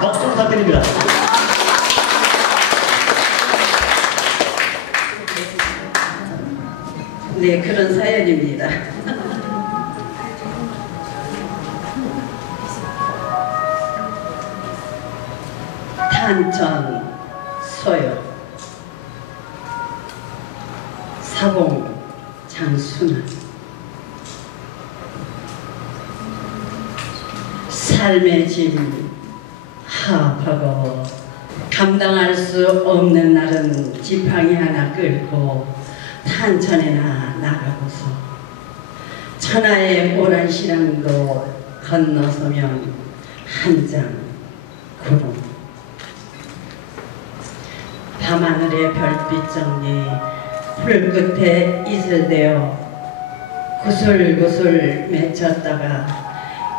축하드립니다. 네, 그런 사연입니다. 탄천 소요 사공 장순환 삶의 짐 하하고 감당할 수 없는 날은 지팡이 하나 끌고 탄천에나 나가고서 천하의 오란 신앙도 건너서면 한 장 구름. 밤하늘의 별빛 정리 풀 끝에 이슬되어 구슬구슬 맺혔다가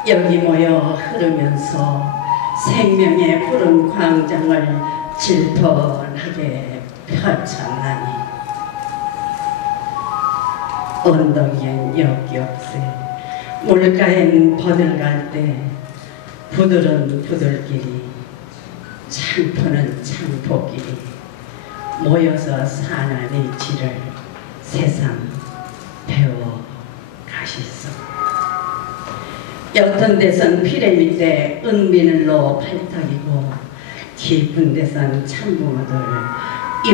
여기 모여 흐르면서 생명의 푸른 광장을 질펀하게 펼쳤나니. 언덕엔 역겹세 물가엔 버들갈 때 부들은 부들길이 창포는 창포길이 모여서 사나니 지를 세상 배워 가시소 옅은 데선 피레미때 은비늘로 팔탁이고 깊은 데선 참붕어들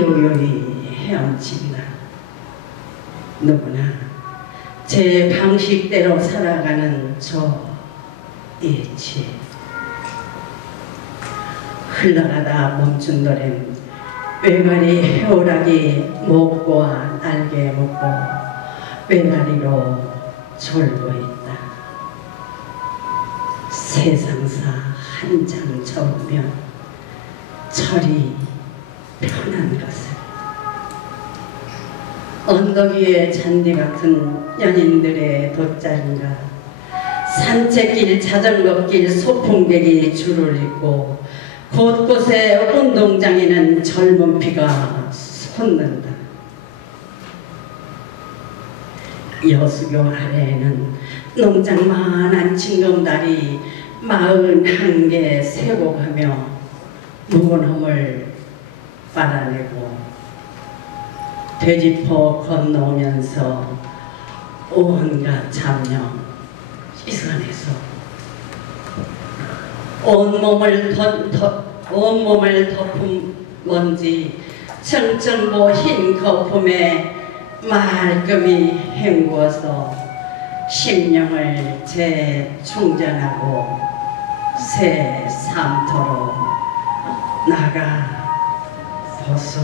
요요히 헤엄친다 누구나 제 방식대로 살아가는 저 일치 흘러가다 멈춘 노래는 외가리 해오라기 목과 날개 묶고 외가리로 졸고 있다. 세상사 한장 접으면 철이 편한 것을 언덕 위에 잔디 같은 연인들의 돗자리가 산책길, 자전거길, 소풍객이 줄을 잇고 곳곳에 운동장에는 젊은 피가 솟는다. 여수교 아래에는 농장만한 징검다리 마흔 한 개 세고 가며 무건함을 빨아내고 돼지포 건너오면서 온갖 잡념 씻어내서 온몸을 던, 더, 온몸을 덮은 먼지 청청모 흰 거품에 말끔히 헹구어서 심령을 재충전하고 새삼토로 나가 벗어.